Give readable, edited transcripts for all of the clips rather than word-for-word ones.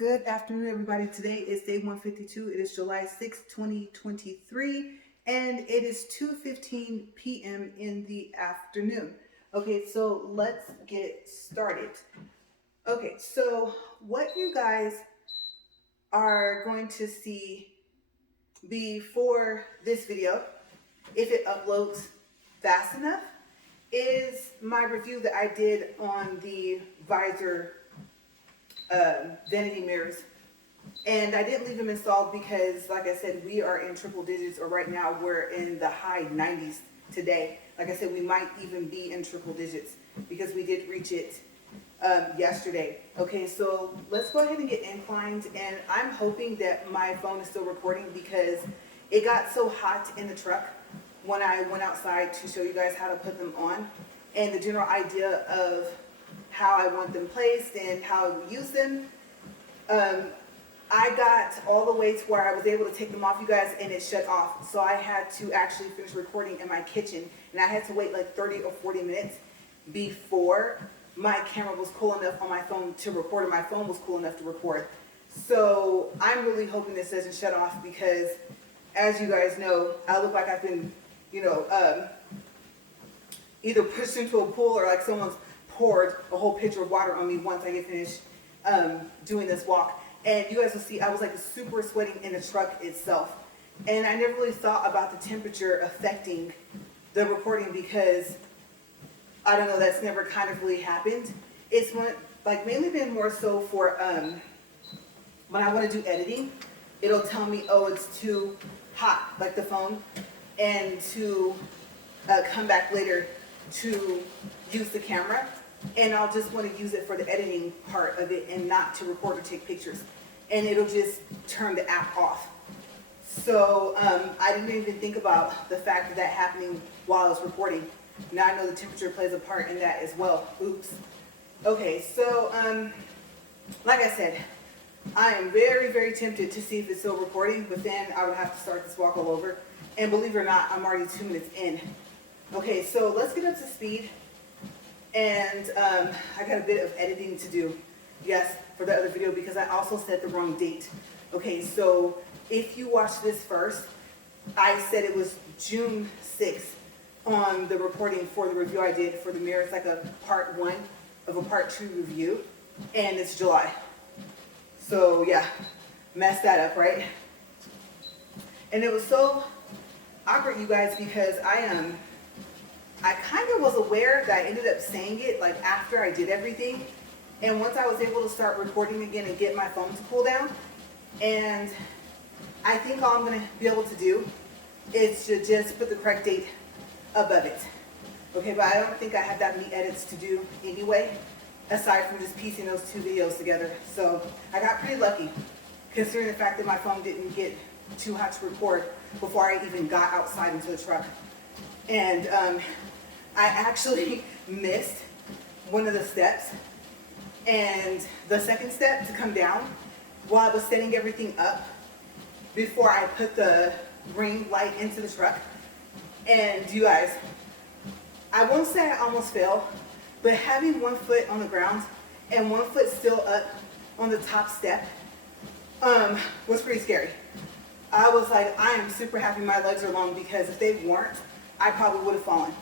Good afternoon, everybody. Today is day 152. It is July 6, 2023, and it is 2:15 p.m. in the afternoon. Okay, so let's get started. Okay, so what you guys are going to see before this video, if it uploads fast enough, is my review that I did on the visor vanity mirrors. And I didn't leave them installed because, like I said, we are in triple digits, or right now we're in the high 90s today. Like I said, we might even be in triple digits because we did reach it yesterday. Okay, so let's go ahead and get inclined, and I'm hoping that my phone is still recording because it got so hot in the truck when I went outside to show you guys how to put them on, and the general idea of how I want them placed and how I would use them. I got all the way to where I was able to take them off, you guys, and it shut off. So I had to actually finish recording in my kitchen, and I had to wait like 30 or 40 minutes before my camera was cool enough on my phone to record, and my phone was cool enough to record. So I'm really hoping this doesn't shut off because, as you guys know, I look like I've been, either pushed into a pool or like someone's poured a whole pitcher of water on me once I get finished doing this walk. And you guys will see I was like super sweating in the truck itself. And I never really thought about the temperature affecting the recording because, I don't know, that's never kind of really happened. It's mainly been more so for when I want to do editing. It'll tell me, oh, it's too hot, like the phone, and to come back later to use the camera. And I'll just want to use it for the editing part of it and not to record or take pictures. And it'll just turn the app off. So I didn't even think about the fact of that happening while I was recording. Now I know the temperature plays a part in that as well. Oops. Okay, so like I said, I am very, very tempted to see if it's still recording, but then I would have to start this walk all over. And believe it or not, I'm already 2 minutes in. Okay, so let's get up to speed. And I got a bit of editing to do, yes, for the other video because I also said the wrong date. Okay, so if you watch this first, I said it was June 6th on the recording for the review I did for the mirror. It's like a part 1 of a part 2 review, and it's July. So yeah, messed that up, right? And it was so awkward, you guys, because I kind of was aware that I ended up saying it like after I did everything. And once I was able to start recording again and get my phone to cool down, and I think all I'm going to be able to do is to just put the correct date above it. Okay, but I don't think I have that many edits to do anyway, aside from just piecing those 2 videos together. So I got pretty lucky, considering the fact that my phone didn't get too hot to record before I even got outside into the truck. And I actually missed one of the steps, and the second step to come down while I was setting everything up before I put the ring light into the truck. And you guys, I won't say I almost fell, but having 1 foot on the ground and 1 foot still up on the top step was pretty scary. I was like, I am super happy my legs are long because if they weren't, I probably would have fallen.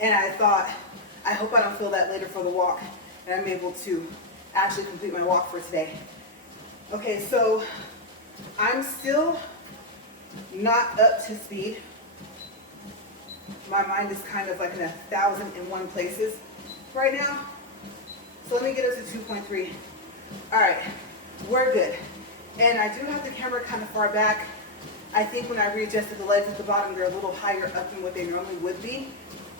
And I thought, I hope I don't feel that later for the walk, and I'm able to actually complete my walk for today. Okay, so I'm still not up to speed. My mind is kind of like in 1,001 places right now. So let me get up to 2.3. All right, we're good. And I do have the camera kind of far back. I think when I readjusted the legs at the bottom, they're a little higher up than what they normally would be.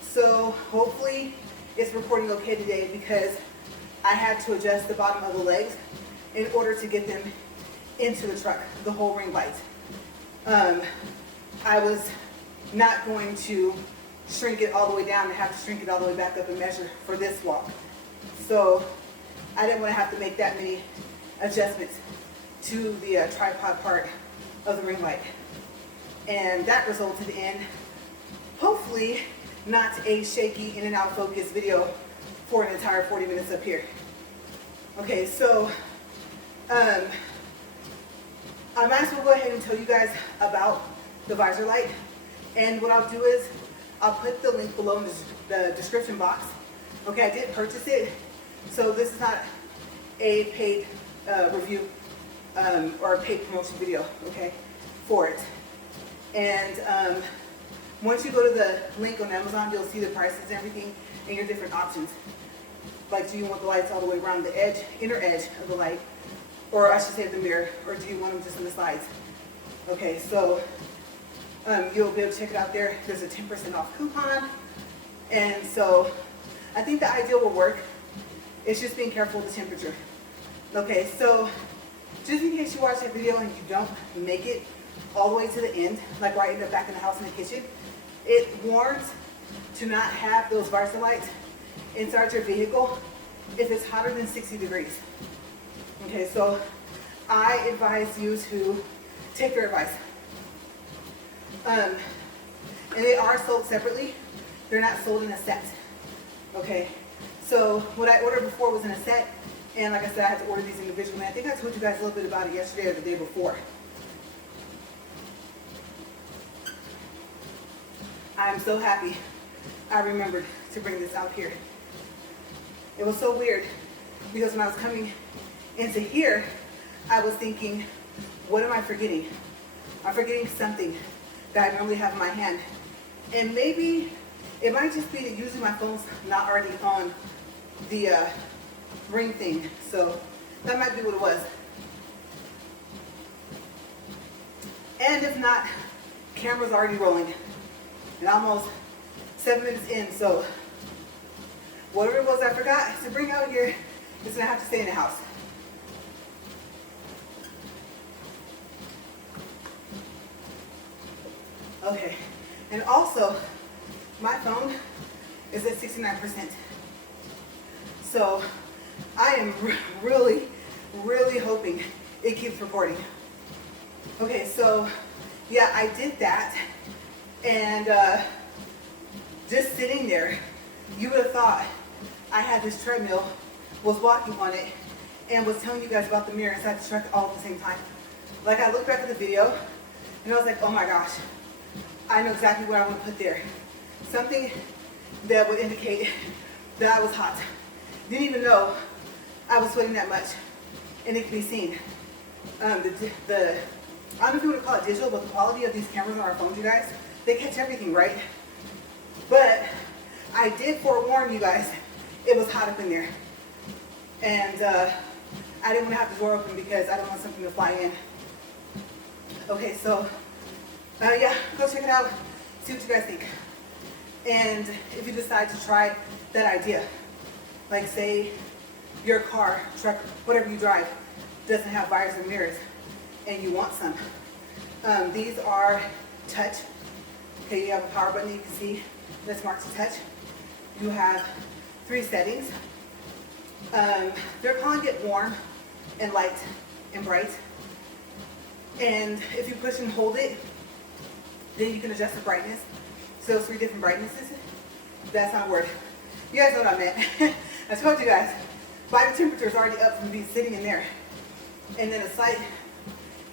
So hopefully it's recording okay today because I had to adjust the bottom of the legs in order to get them into the truck, the whole ring light. I was not going to shrink it all the way down and have to shrink it all the way back up and measure for this walk. So I didn't want to have to make that many adjustments to the tripod part of the ring light. And that resulted in, hopefully, not a shaky in and out focus video for an entire 40 minutes up here. Okay, so I might as well go ahead and tell you guys about the visor light. And what I'll do is I'll put the link below in the description box. Okay, I did purchase it, so this is not a paid review or a paid promotion video, okay, for it. And once you go to the link on Amazon, you'll see the prices and everything and your different options. Like, do you want the lights all the way around the edge, inner edge of the light, or I should say the mirror, or do you want them just on the sides? Okay, so you'll be able to check it out there. There's a 10% off coupon, and so I think the idea will work. It's just being careful with the temperature. Okay, so just in case you watch that video and you don't make it all the way to the end, like right in the back of the house in the kitchen, it warns to not have those visor lights inside your vehicle if it's hotter than 60 degrees. Okay, so I advise you to take their advice. And they are sold separately. They're not sold in a set. Okay, so what I ordered before was in a set, and like I said, I had to order these individually. I think I told you guys a little bit about it yesterday or the day before. I am so happy I remembered to bring this out here. It was so weird because when I was coming into here, I was thinking, what am I forgetting? I'm forgetting something that I normally have in my hand. And maybe it might just be that usually my phone's not already on the ring thing. So that might be what it was. And if not, camera's already rolling. And almost 7 minutes in, so whatever it was I forgot to bring out here is gonna have to stay in the house. Okay, and also my phone is at 69%. So I am really hoping it keeps recording. Okay, so yeah, I did that. And just sitting there, you would have thought I had this treadmill, was walking on it, and was telling you guys about the mirror inside the truck all at the same time. Like, I looked back at the video, and I was like, oh my gosh, I know exactly what I want to put there. Something that would indicate that I was hot. Didn't even know I was sweating that much, and it could be seen. I don't know if you want to call it digital, but the quality of these cameras on our phones, you guys, they catch everything, right? But I did forewarn you guys, it was hot up in there. And I didn't want to have the door open because I don't want something to fly in. Okay, so yeah, go check it out, see what you guys think. And if you decide to try that idea, like say your car, truck, whatever you drive, doesn't have visors and mirrors, and you want some. These are touch. Okay, you have a power button that you can see that's marked to touch. You have 3 settings. They're calling it warm and light and bright. And if you push and hold it, then you can adjust the brightness. So 3 different brightnesses. That's not a word. You guys know what I meant. I told you guys, body temperature is already up from being sitting in there. And then a slight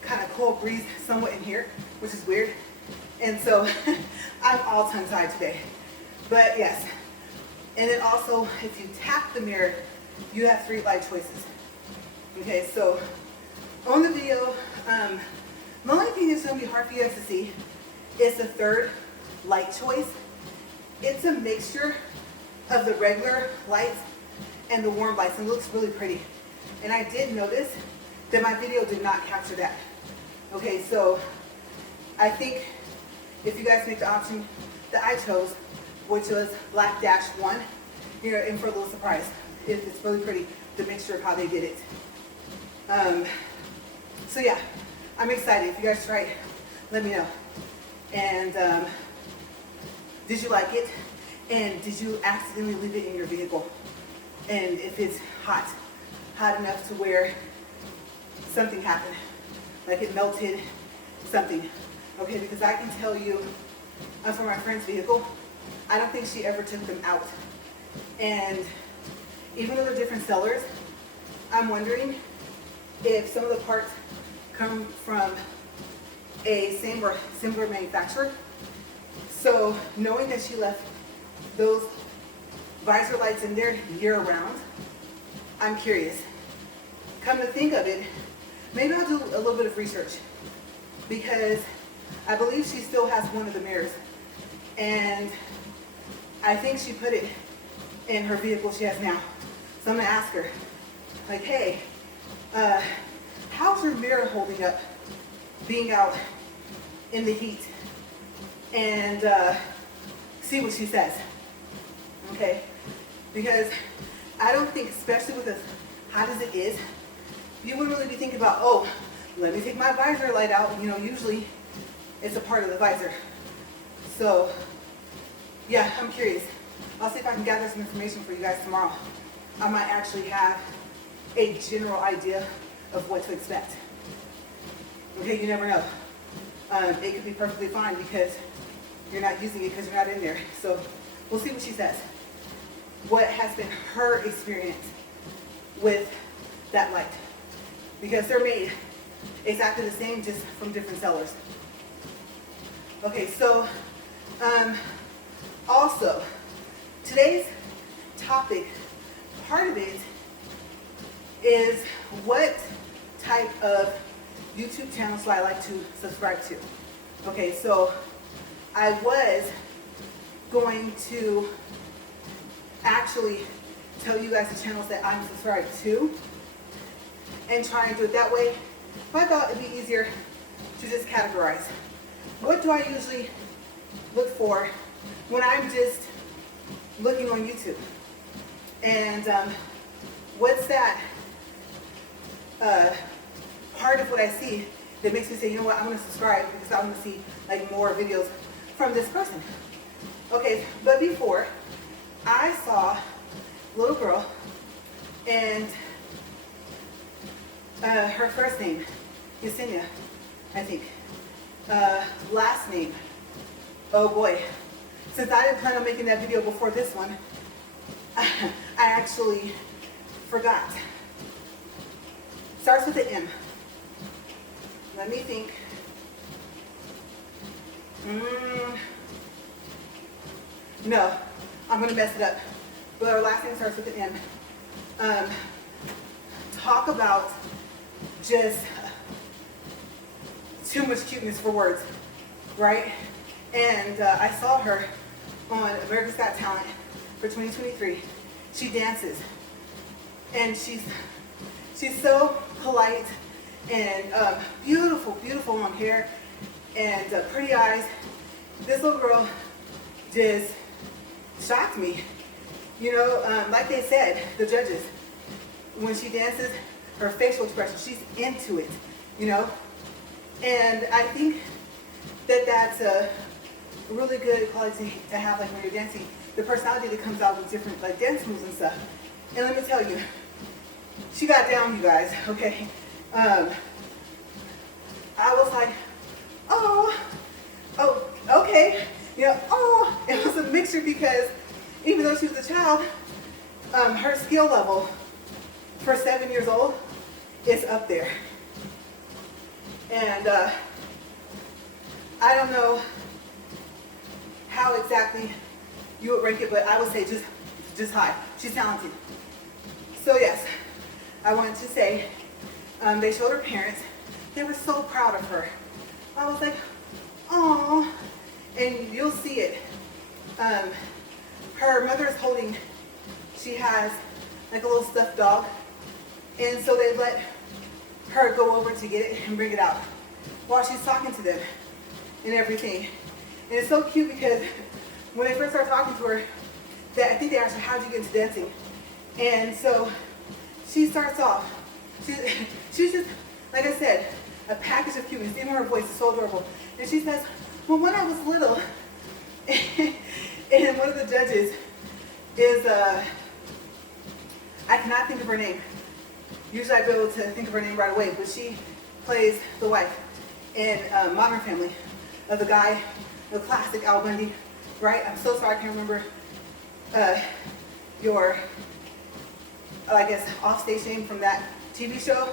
kind of cold breeze somewhat in here, which is weird. And so I'm all tongue-tied today. But yes. And then also, if you tap the mirror, you have 3 light choices. Okay, so on the video, the only thing that's going to be hard for you guys to see is the 3rd light choice. It's a mixture of the regular lights and the warm lights, and it looks really pretty. And I did notice that my video did not capture that. Okay, so I think if you guys make the option that I chose, which was black dash 1, you're in for a little surprise. It's really pretty, the mixture of how they did it. So yeah, I'm excited. If you guys try it, let me know. And did you like it? And did you accidentally leave it in your vehicle? And if it's hot enough to where something happened, like it melted, something. Okay, because I can tell you, for my friend's vehicle, I don't think she ever took them out. And even though they're different sellers, I'm wondering if some of the parts come from a same or similar manufacturer. So knowing that she left those visor lights in there year round, I'm curious. Come to think of it, maybe I'll do a little bit of research, because I believe she still has one of the mirrors, and I think she put it in her vehicle she has now. So I'm gonna ask her, like, hey, how's your mirror holding up being out in the heat? And see what she says, okay? Because I don't think, especially with as hot as it is, you wouldn't really be thinking about, oh, let me take my visor light out. You know, usually it's a part of the visor. So, yeah, I'm curious. I'll see if I can gather some information for you guys tomorrow. I might actually have a general idea of what to expect. Okay, you never know. It could be perfectly fine because you're not using it because you're not in there. So we'll see what she says. What has been her experience with that light? Because they're made exactly the same, just from different sellers. Okay, so also, today's topic, part of it is what type of YouTube channels do I like to subscribe to. Okay, so I was going to actually tell you guys the channels that I'm subscribed to and try and do it that way, but I thought it'd be easier to just categorize. What do I usually look for when I'm just looking on YouTube? And what's that part of what I see that makes me say, you know what, I'm going to subscribe because I want to see like more videos from this person. Okay, but before, I saw a little girl, and her first name, Yesenia, I think. Last name, oh boy. Since I didn't plan on making that video before this one, I actually forgot. Starts with an M. Let me think. No, I'm gonna mess it up. But her last name starts with an M. Talk about just too much cuteness for words, right? And I saw her on America's Got Talent for 2023. She dances, and she's so polite and beautiful, beautiful long hair and pretty eyes. This little girl just shocked me. You know, like they said, the judges, when she dances, her facial expression, she's into it, you know? And I think that that's a really good quality to have, like when you're dancing, the personality that comes out with different like dance moves and stuff. And let me tell you, she got down, you guys, okay? I was like, oh, okay. You know, oh, it was a mixture because even though she was a child, her skill level for 7 years old is up there. And I don't know how exactly you would rank it, but I would say just high. She's talented. So yes, I wanted to say, they showed her parents. They were so proud of her. I was like, oh, and you'll see it. Her mother is holding, she has like a little stuffed dog. And so they let her go over to get it and bring it out while she's talking to them and everything. And it's so cute because when they first started talking to her, I think they asked her, how'd you get into dancing? And so she starts off, she's just, like I said, a package of cuteness. Even her voice is so adorable. And she says, well, when I was little, and one of the judges is, I cannot think of her name. Usually I'd be able to think of her name right away, but she plays the wife in Modern Family of the guy, the classic Al Bundy, right? I'm so sorry I can't remember your, I guess, off-stage name from that TV show.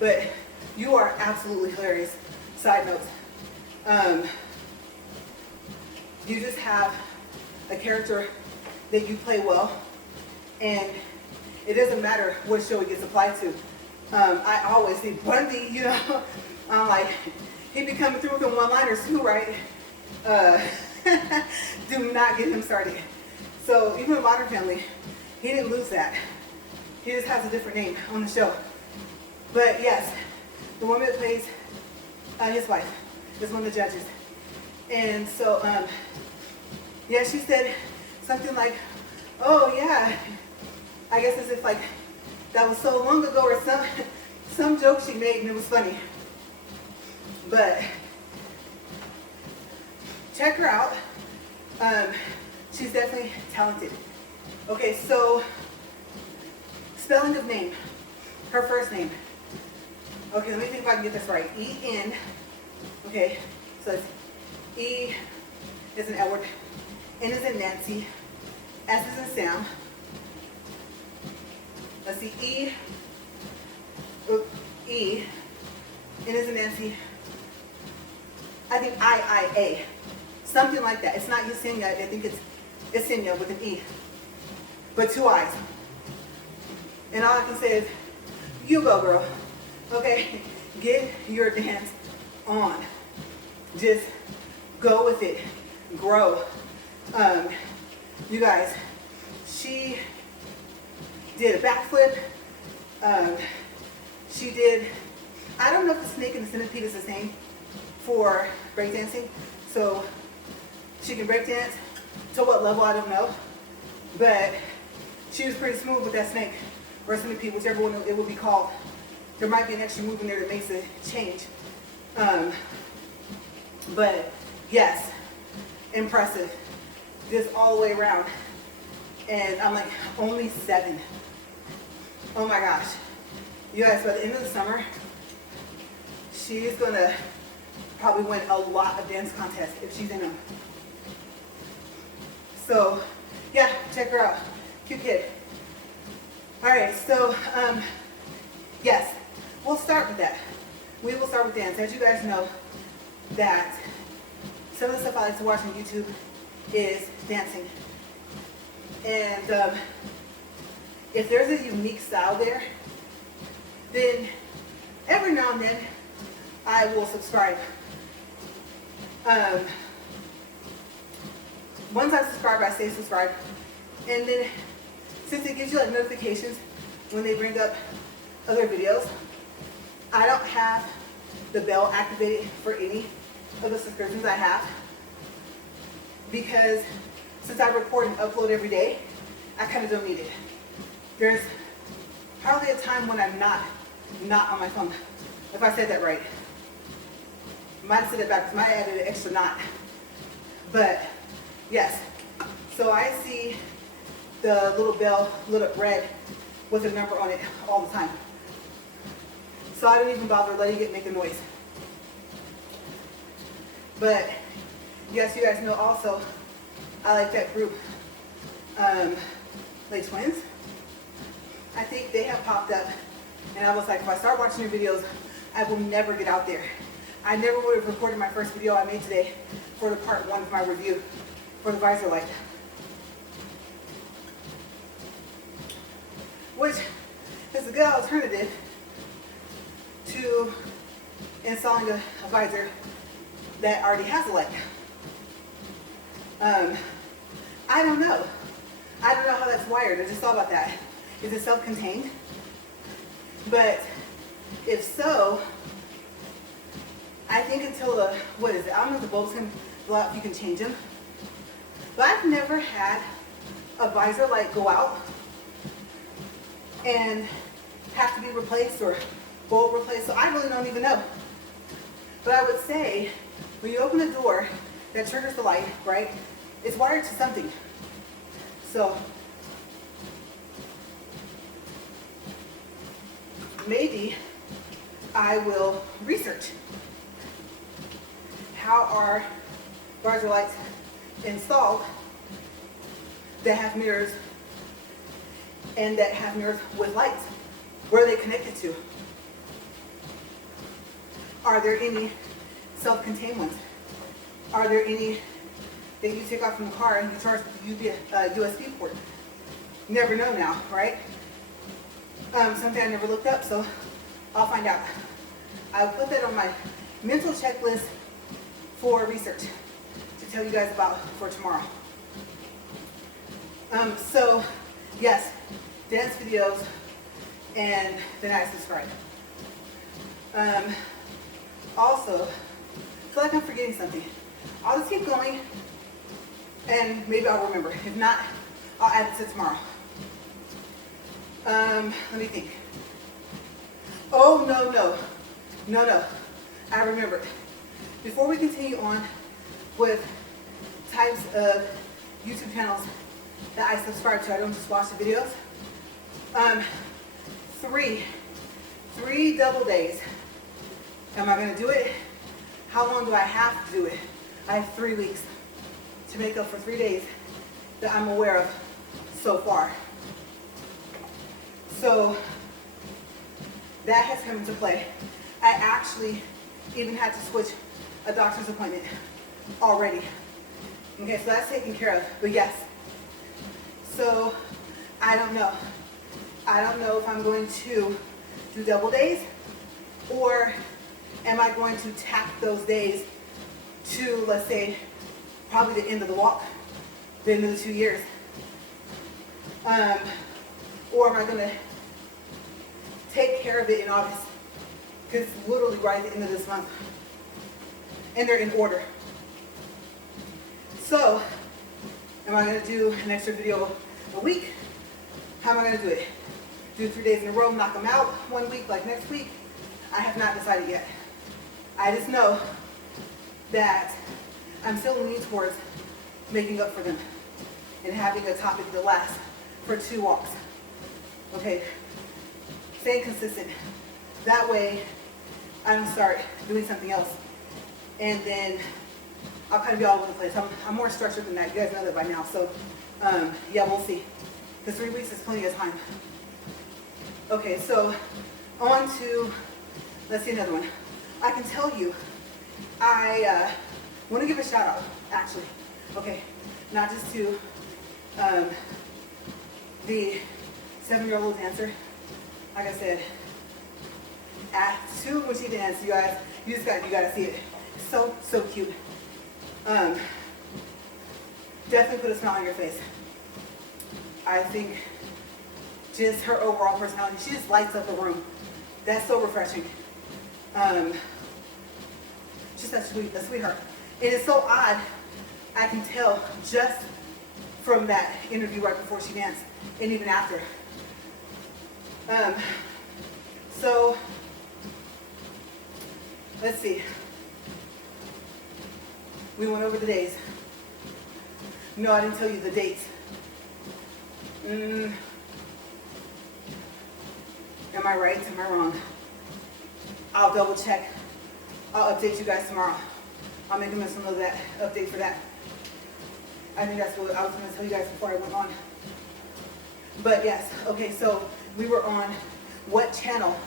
But you are absolutely hilarious. Side note. You just have a character that you play well, and it doesn't matter what show it gets applied to. I always see Bundy, you know, I'm like, he be coming through with the one-liners too, right? Do not get him started. So even in Modern Family, he didn't lose that. He just has a different name on the show. But yes, the woman that plays his wife is one of the judges. And so, yeah, she said something like, oh yeah, I guess as if like that was so long ago, or some joke she made and it was funny. But check her out. She's definitely talented. Okay, so spelling of name, her first name. Okay, let me think if I can get this right. E-N, okay, so it's E is in Edward, N is in Nancy, S is in Sam. Let's see, E, N is in Nancy, I think I-I-A, something like that. It's not Yesenia, I think it's Yesenia with an E, but 2 I's. And all I can say is, you go, girl. Okay, get your dance on. Just go with it. Grow. You guys, she did a backflip. She did, I don't know if the snake and the centipede is the same for breakdancing. So she can breakdance. To what level, I don't know. But she was pretty smooth with that snake or centipede, whichever one it would be called. There might be an extra move in there that makes it change. But yes, impressive. Just all the way around. And I'm like, only 7. Oh my gosh. You guys, by the end of the summer, she's gonna probably win a lot of dance contests if she's in them. So yeah, check her out. Cute kid. All right, so yes, we'll start with that. We will start with dance. As you guys know, that some of the stuff I like to watch on YouTube is dancing. And if there's a unique style there, then every now and then I will subscribe. Once I subscribe, I stay subscribed. And then since it gives you like notifications when they bring up other videos, I don't have the bell activated for any of the subscriptions I have, because since I record and upload every day, I kind of don't need it. There's hardly a time when I'm not on my phone. If I said that right. Might have said it backwards. Might have added an extra not. But yes. So I see the little bell lit up red with a number on it all the time. So I don't even bother letting it make a noise. But yes, you guys know also, I like that group, like Twins. I think they have popped up, and I was like, if I start watching your videos, I will never get out there. I never would have recorded my first video I made today for the part 1 of my review for the visor light, which is a good alternative to installing a visor that already has a light. I don't know. I don't know how that's wired. I just thought about that. Is it self-contained? But if so, I think until the, what is it? I don't know if the bulbs can go out, if you can change them. But I've never had a visor light go out and have to be replaced or bulb replaced, so I really don't even know. But I would say, when you open a door that triggers the light, right, it's wired to something. So maybe I will research how are visor lights installed that have mirrors and that have mirrors with lights. Where are they connected to? Are there any self-contained ones? Are there any that you take off from the car and you charge with the USB port? You never know now, right? Something I never looked up, so I'll find out. I'll put that on my mental checklist for research to tell you guys about for tomorrow. So yes, dance videos, and then I subscribe. Also, I feel like I'm forgetting something. I'll just keep going, and maybe I'll remember. If not, I'll add it to tomorrow. Let me think. Oh, no. I remembered. Before we continue on with types of YouTube channels that I subscribe to, I don't just watch the videos. Three double days. Am I going to do it? How long do I have to do it? I have 3 weeks to make up for 3 days that I'm aware of so far. So that has come into play. I actually even had to switch a doctor's appointment already. Okay, so that's taken care of, but yes. So I don't know. I don't know if I'm going to do double days, or am I going to tack those days to, let's say, probably the end of the walk, the end of the 2 years. Or am I going to take care of it in August? Because it's literally right at the end of this month. And they're in order. So, am I going to do an extra video a week? How am I going to do it? Do 3 days in a row, knock them out 1 week like next week? I have not decided yet. I just know that I'm still leaning towards making up for them and having a topic that lasts for 2 walks. Okay? Staying consistent. That way, I don't start doing something else. And then I'll kind of be all over the place. I'm more structured than that. You guys know that by now. So, yeah, we'll see. Because 3 weeks is plenty of time. Okay, so on to, let's see another one. I can tell you, I want to give a shout out, actually. Okay, not just to the 7-year-old dancer. Like I said, to when she danced, you guys, you gotta see it. It's so cute. Definitely put a smile on your face. I think just her overall personality, she just lights up a room. That's so refreshing. Just a sweetheart. And it's so odd, I can tell just from that interview right before she danced, and even after. So, let's see. We went over the days. No, I didn't tell you the dates. Am I right? Am I wrong? I'll double check. I'll update you guys tomorrow. I'll make a mention of that update for that. I think that's what I was going to tell you guys before I went on. But yes, okay, so we were on what channel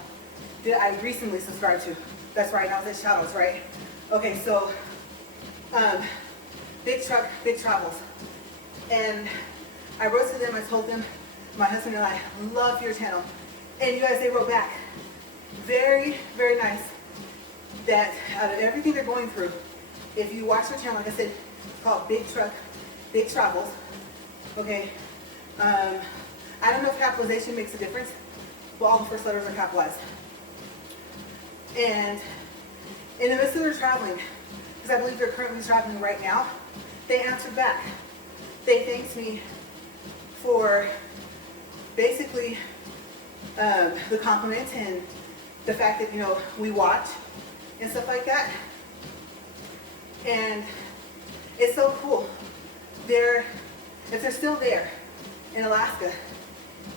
did I recently subscribe to? That's right, I was at Shadows, right? Okay, so Big Truck, Big Travels. And I wrote to them, I told them, my husband and I love your channel. And you guys, they wrote back. Very, very nice that out of everything they're going through, if you watch their channel, like I said, it's called Big Truck, Big Travels. Okay. I don't know if capitalization makes a difference, but all the first letters are capitalized. And in the midst of their traveling, because I believe they're currently traveling right now, they answered back. They thanked me for basically the compliment and the fact that, you know, we watch and stuff like that. And it's so cool. If they're still there in Alaska,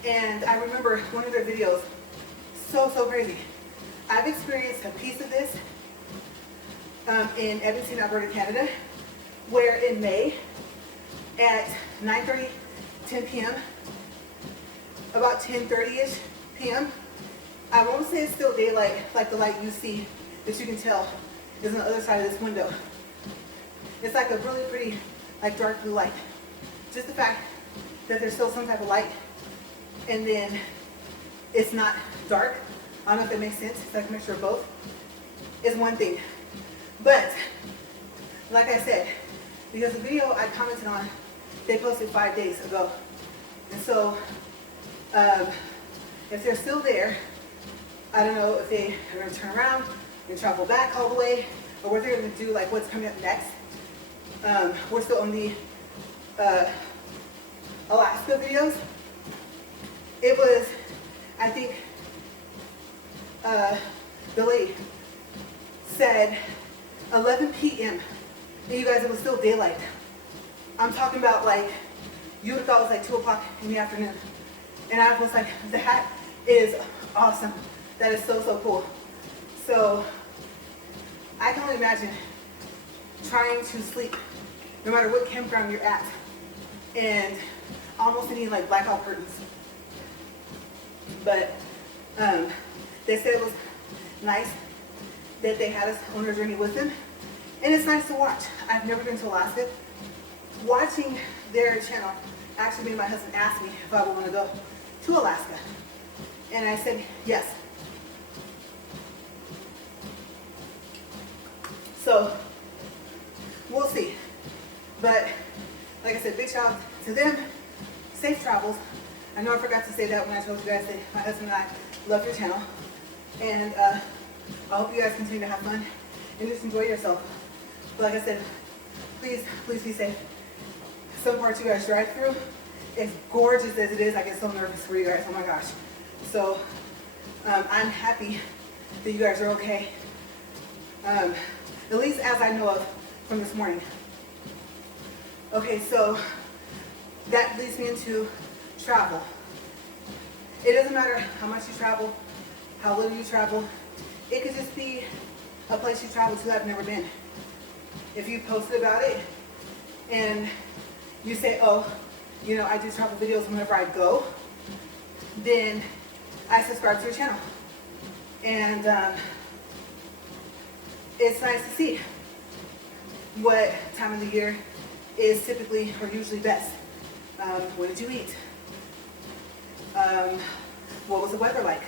and I remember one of their videos, so crazy. I've experienced a piece of this in Edmonton, Alberta, Canada, where in May at 9:30, 10 p.m., about 10:30-ish p.m., I won't say it's still daylight, like the light you see that you can tell is on the other side of this window. It's like a really pretty, like dark blue light. Just the fact that there's still some type of light and then it's not dark. I don't know if that makes sense. It's like a mixture of both. Is one thing. But, like I said, because the video I commented on, they posted 5 days ago. And so, if they're still there, I don't know if they are going to turn around and travel back all the way, or what they're going to do, like what's coming up next. We're still on the Alaska videos. It was, I think, the lady said 11 p.m. and you guys, it was still daylight. I'm talking about like, you would have thought it was like 2 o'clock in the afternoon. And I was like, that is awesome. That is so, so cool. So I can only imagine trying to sleep no matter what campground you're at and almost needing like blackout curtains. But they said it was nice that they had us on their journey with them. And it's nice to watch. I've never been to Alaska. Watching their channel, actually me and my husband asked me if I would want to go to Alaska. And I said yes. So we'll see. But like I said, big shout out to them. Safe travels. I know I forgot to say that when I told you guys that my husband and I love your channel. And I hope you guys continue to have fun and just enjoy yourself. But like I said, please, please be safe. Some parts you guys drive through, as gorgeous as it is, I get so nervous for you guys. Oh my gosh. So I'm happy that you guys are okay. At least as I know of from this morning. Okay, so that leads me into travel. It doesn't matter how much you travel, how little you travel. It could just be a place you travel to that I've never been. If you posted about it and you say, oh, you know, I do travel videos whenever I go, then I subscribe to your channel. And it's nice to see what time of the year is typically or usually best. What did you eat? What was the weather like?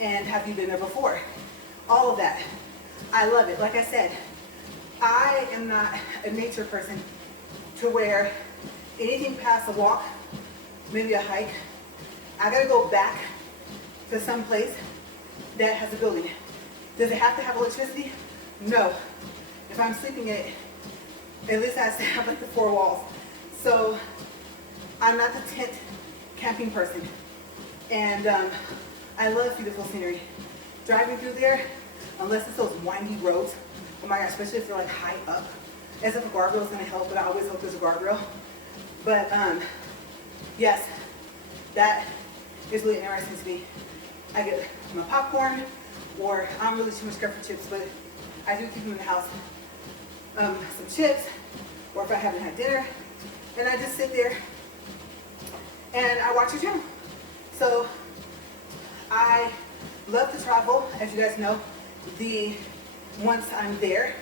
And have you been there before? All of that. I love it. Like I said, I am not a nature person to where anything past a walk, maybe a hike, I gotta go back to some place that has a building. Does it have to have electricity? No. If I'm sleeping in it, at least it has to have like the 4 walls. So I'm not the tent camping person. And I love beautiful scenery. Driving through there, unless it's those windy roads, oh my gosh, especially if they're like high up, as if a guardrail is gonna help, but I always hope there's a guardrail. But yes, that is really interesting to me. I get my popcorn, or I'm really too much scared for chips, but I do keep them in the house. Some chips, or if I haven't had dinner, and I just sit there and I watch your channel. So I love to travel, as you guys know, once I'm there,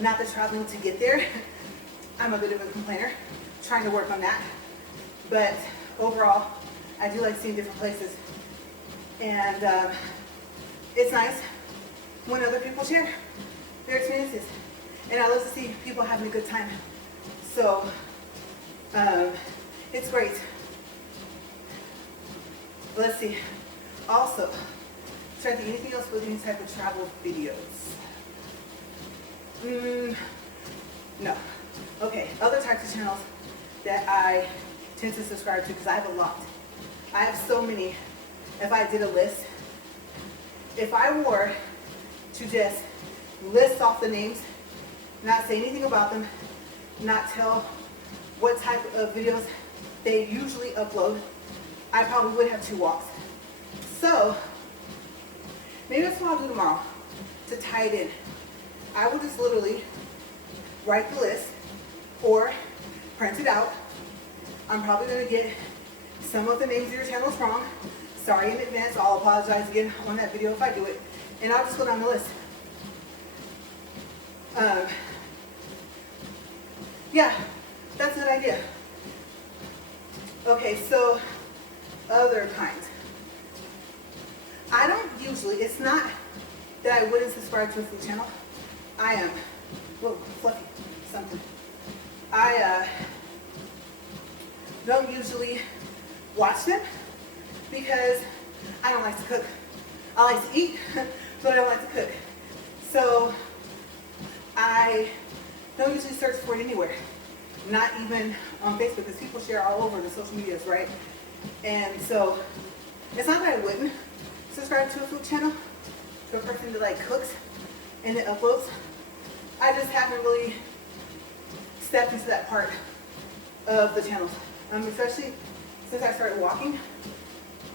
not the traveling to get there. I'm a bit of a complainer, trying to work on that. But overall, I do like seeing different places. And it's nice when other people share their experiences. And I love to see people having a good time. So it's great. Let's see. Also, try to do anything else with any type of travel videos. No. Okay, other types of channels that I tend to subscribe to, because I have a lot. I have so many. If I did a list, if I were to just list off the names, not say anything about them, not tell what type of videos they usually upload, I probably would have 2 walks. So maybe that's what I'll do tomorrow to tie it in. I will just literally write the list or print it out. I'm probably going to get some of the names of your channels wrong. Sorry in advance. I'll apologize again on that video if I do it. And I'll just go down the list. Yeah, that's a good idea. Okay, so other kinds. I don't usually, it's not that I wouldn't subscribe to a food channel. I am, whoa, fluffy, something. I don't usually watch them because I don't like to cook. I like to eat, but I don't like to cook. So I don't usually search for it anywhere. Not even on Facebook, because people share all over the social medias, right? And so it's not that I wouldn't subscribe to a food channel, to a person that like cooks and it uploads. I just haven't really stepped into that part of the channels. Especially since I started walking.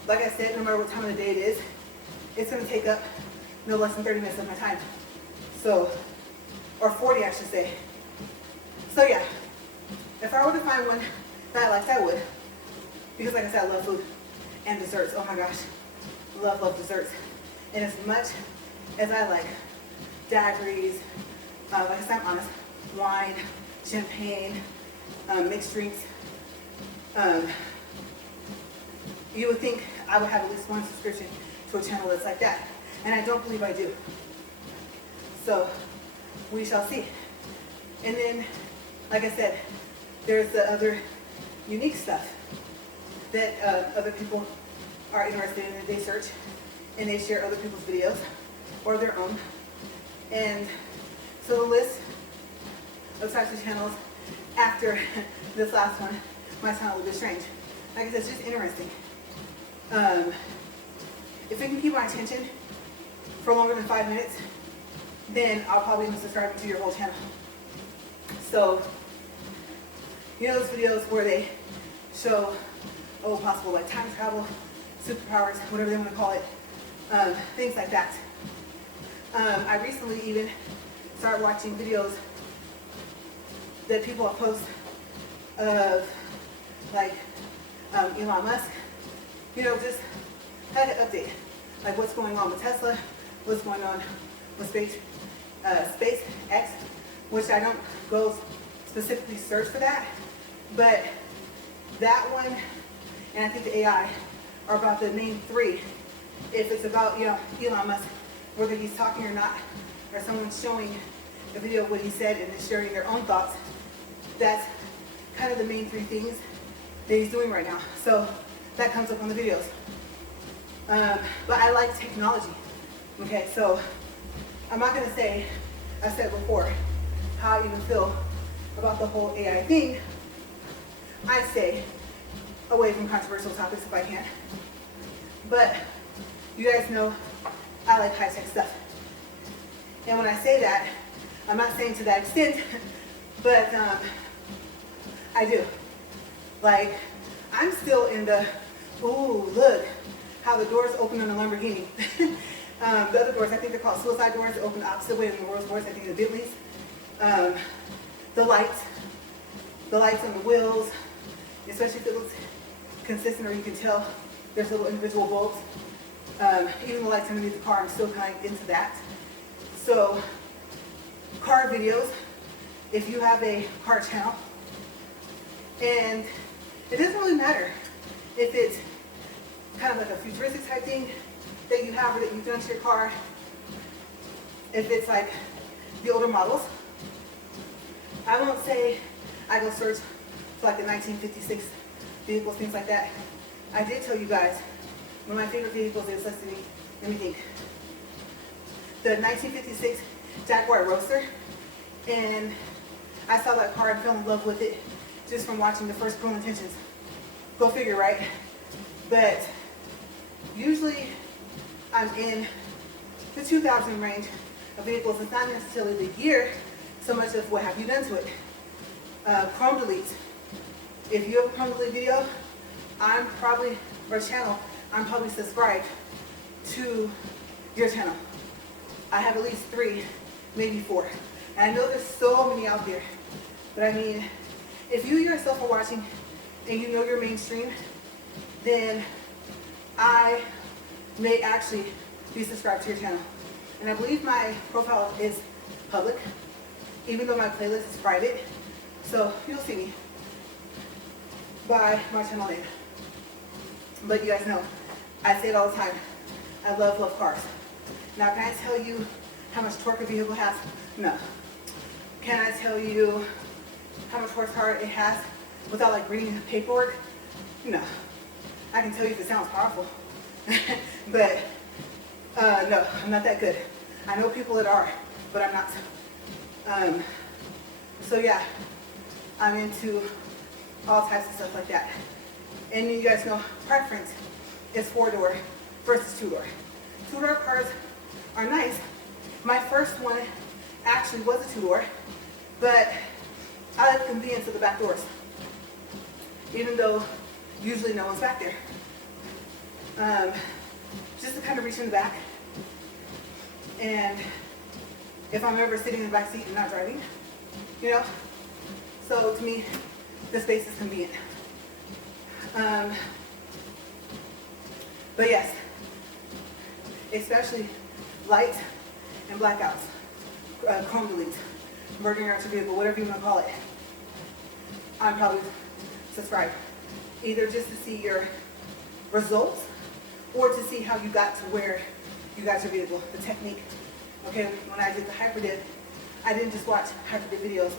Like I said, no matter what time of the day it is, it's going to take up no less than 30 minutes of my time. So, or 40 I should say. So yeah, if I were to find one that I liked, I would. Because like I said, I love food and desserts. Oh my gosh, love desserts. And as much as I like daiquiris, like I said, I'm honest, wine, champagne, mixed drinks, you would think I would have at least one subscription to a channel that's like that. And I don't believe I do. So we shall see. And then, like I said, there's the other unique stuff that other people are interested in. They search and they share other people's videos or their own. And so the list of types of channels after this last one might sound a little bit strange. Like I said, it's just interesting. If it can keep my attention for longer than 5 minutes, then I'll probably be subscribing to your whole channel. So, you know those videos where they show, possible like time travel, superpowers, whatever they want to call it, things like that. I recently even started watching videos that people have posted of like Elon Musk, just had an update, like what's going on with Tesla, what's going on with SpaceX, which I don't go specifically search for that, but that one, and I think the AI are about the main three. If it's about Elon Musk, whether he's talking or not, or someone's showing a video of what he said and then sharing their own thoughts, that's kind of the main three things that he's doing right now. So that comes up on the videos. But I like technology. Okay, so I'm not going to say, I said before, how I even feel about the whole AI thing. I stay away from controversial topics if I can. But you guys know I like high-tech stuff. And when I say that, I'm not saying to that extent, but I do. Like, I'm still in the, ooh, look how the doors open on a Lamborghini. The other doors, I think they're called suicide doors, open the opposite way than the Rolls Royce, I think the Bentleys. The lights on the wheels, especially if it looks consistent or you can tell there's little individual bulbs. Even the lights underneath the car, I'm still kind of into that. So, car videos, if you have a car channel, and it doesn't really matter if it's kind of like a futuristic type thing that you have or that you've done to your car, if it's like the older models. I won't say I go search for like the 1956 vehicles, things like that. I did tell you guys one of my favorite vehicles is, let me think, the 1956 Jaguar Roadster. And I saw that car and fell in love with it just from watching the first Cruel Intentions. Go figure, right? But usually I'm in the 2000 range of vehicles. It's not necessarily the year so much as what have you done to it. Chrome deletes. If you have a Chrome delete video, I'm probably, or channel, I'm probably subscribed to your channel. I have at least 3, maybe 4. And I know there's so many out there. But I mean, if you yourself are watching and you know you're mainstream, then I may actually be subscribed to your channel. And I believe my profile is public, even though my playlist is private. So you'll see me by my channel name. But you guys know, I say it all the time, I love cars. Now, can I tell you how much torque a vehicle has? No. Can I tell you how much horsepower it has without like reading the paperwork? No. I can tell you if it sounds powerful. But no, I'm not that good. I know people that are, but I'm not. So yeah, I'm into all types of stuff like that. And you guys know, preference is 4-door versus 2-door. 2-door cars are nice. My first one actually was a 2-door, but I like the convenience of the back doors, even though usually no one's back there. Just to kind of reach in the back, and if I'm ever sitting in the back seat and not driving, you know, so to me, the space is convenient. But yes, especially light and blackouts, chrome deletes, murdering your vehicle, whatever you want to call it, I'm probably subscribed. Either just to see your results or to see how you got to where you got your vehicle, the technique. Okay, when I did the hyperdip, I didn't just watch hyperdip videos.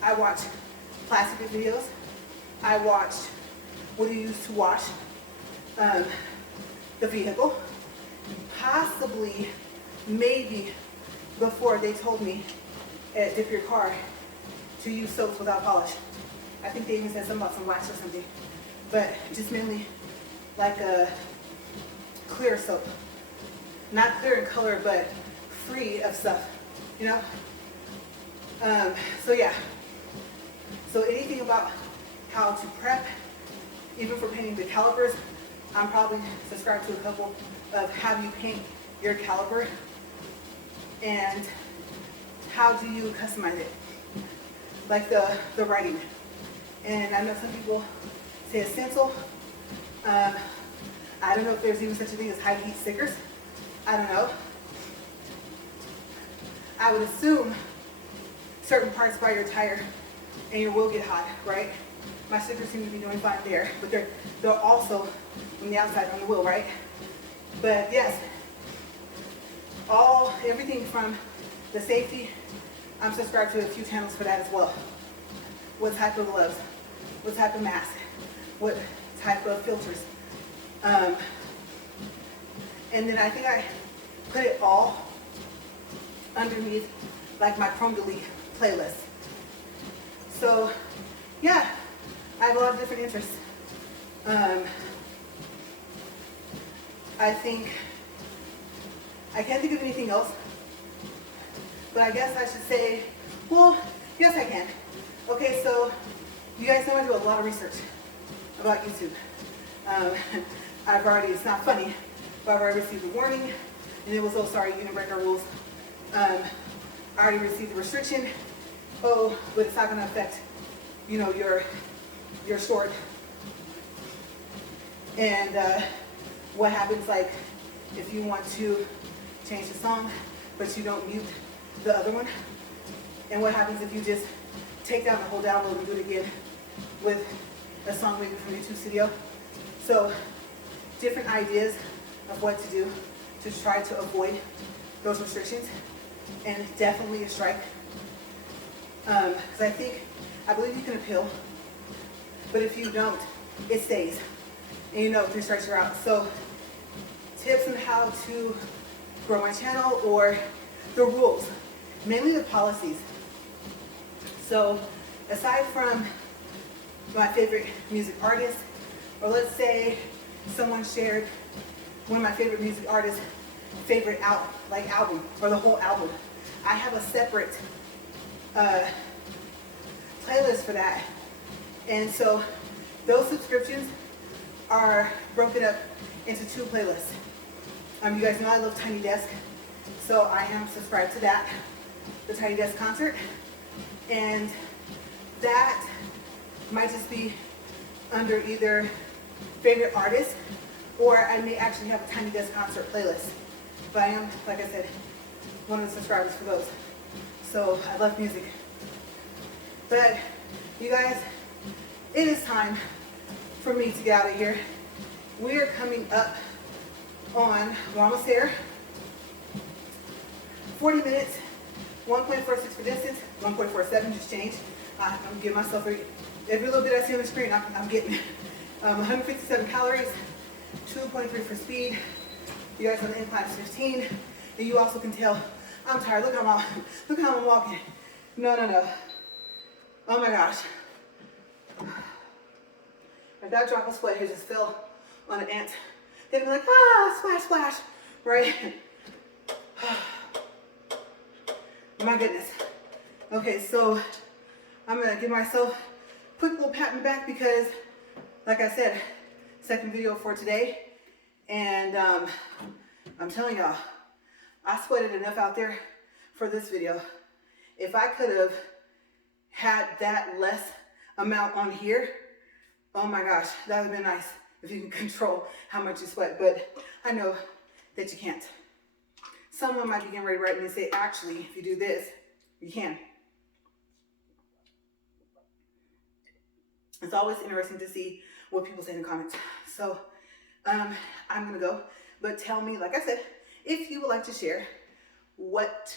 I watched plastic dip videos. I watched what do you use to wash the vehicle. Possibly, maybe before they told me at Dip Your Car to use soaps without polish. I think they even said something about some wax or something. But just mainly like a clear soap. Not clear in color, but free of stuff, you know? So yeah. So anything about how to prep, even for painting the calipers, I'm probably subscribed to a couple of how you paint your caliper and how do you customize it, like the writing. And I know some people say a stencil. I don't know if there's even such a thing as high heat stickers. I don't know. I would assume certain parts by your tire and your wheel get hot, right? My stickers seem to be doing fine there, but they're also on the outside on the wheel, right? But yes, everything from the safety, I'm subscribed to a few channels for that as well. What type of gloves, what type of mask, what type of filters. And then I think I put it all underneath like my Chrome Delete playlist. So yeah, I have a lot of different interests. I can't think of anything else, but I guess I should say, well, yes I can. Okay, so you guys know I do a lot of research about YouTube. It's not funny, but I've already received a warning, and it was, oh sorry, you didn't break our rules. I already received a restriction, oh, but it's not gonna affect, you know, your short. And what happens, like, if you want to change the song, but you don't mute the other one? And what happens if you just take down the whole download and do it again with a song maybe from YouTube Studio? So, different ideas of what to do to try to avoid those restrictions, and definitely a strike. Because I believe you can appeal, but if you don't, it stays. And you know, 3 strikes you're out. So, tips on how to grow my channel, or the rules, mainly the policies. So, aside from my favorite music artist, or let's say someone shared one of my favorite music artists' favorite album, or the whole album, I have a separate playlist for that. And so those subscriptions are broken up into 2 playlists. You guys know I love Tiny Desk, so I am subscribed to that, the Tiny Desk concert, and that might just be under either favorite artist, or I may actually have a Tiny Desk concert playlist. But I am, like I said, one of the subscribers for those. So I love music. But you guys, it is time for me to get out of here. We are coming up on, we're almost there. 40 minutes, 1.46 for distance, 1.47 just changed. I'm giving myself every little bit I see on the screen, I'm getting 157 calories, 2.3 for speed. You guys on the incline is 15. And you also can tell I'm tired. Look how I'm walking. No. Oh my gosh. If that drop of sweat here just fell on an ant, they'd be like, ah, splash, splash, right? My goodness. Okay, so I'm gonna give myself a quick little pat in the back because, like I said, second video for today. And I'm telling y'all, I sweated enough out there for this video. If I could have had that less amount on here, oh my gosh, that would have been nice if you can control how much you sweat. But I know that you can't. Someone might be getting ready to write me and say, actually, if you do this, you can. It's always interesting to see what people say in the comments. So I'm gonna go, but tell me, like I said, if you would like to share, what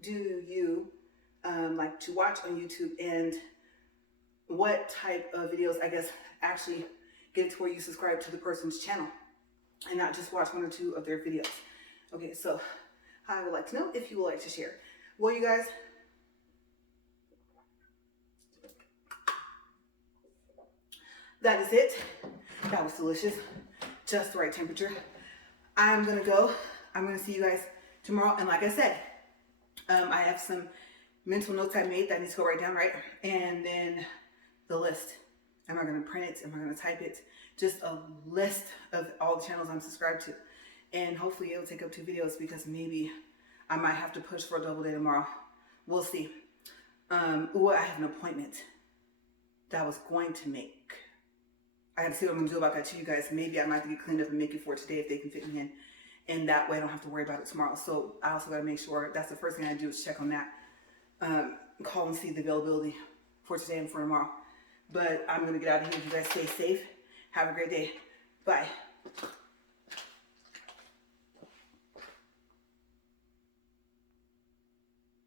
do you like to watch on YouTube, and what type of videos, I guess, actually get it to where you subscribe to the person's channel and not just watch one or two of their videos. Okay, so I would like to know if you would like to share. Well, you guys, that is it. That was delicious. Just the right temperature. I'm gonna go. I'm gonna see you guys tomorrow. And like I said, I have some mental notes I made that I need to go write down, right? And then the list. Am I gonna print it? Am I gonna type it? Just a list of all the channels I'm subscribed to. And hopefully it'll take up 2 videos because maybe I might have to push for a double day tomorrow. We'll see. Or I have an appointment that I was going to make. I gotta see what I'm gonna do about that too, you guys. Maybe I might have to get cleaned up and make it for today if they can fit me in. And that way I don't have to worry about it tomorrow. So I also gotta make sure, that's the first thing I do is check on that. Call and see the availability for today and for tomorrow. But I'm gonna get out of here. You guys stay safe. Have a great day. Bye.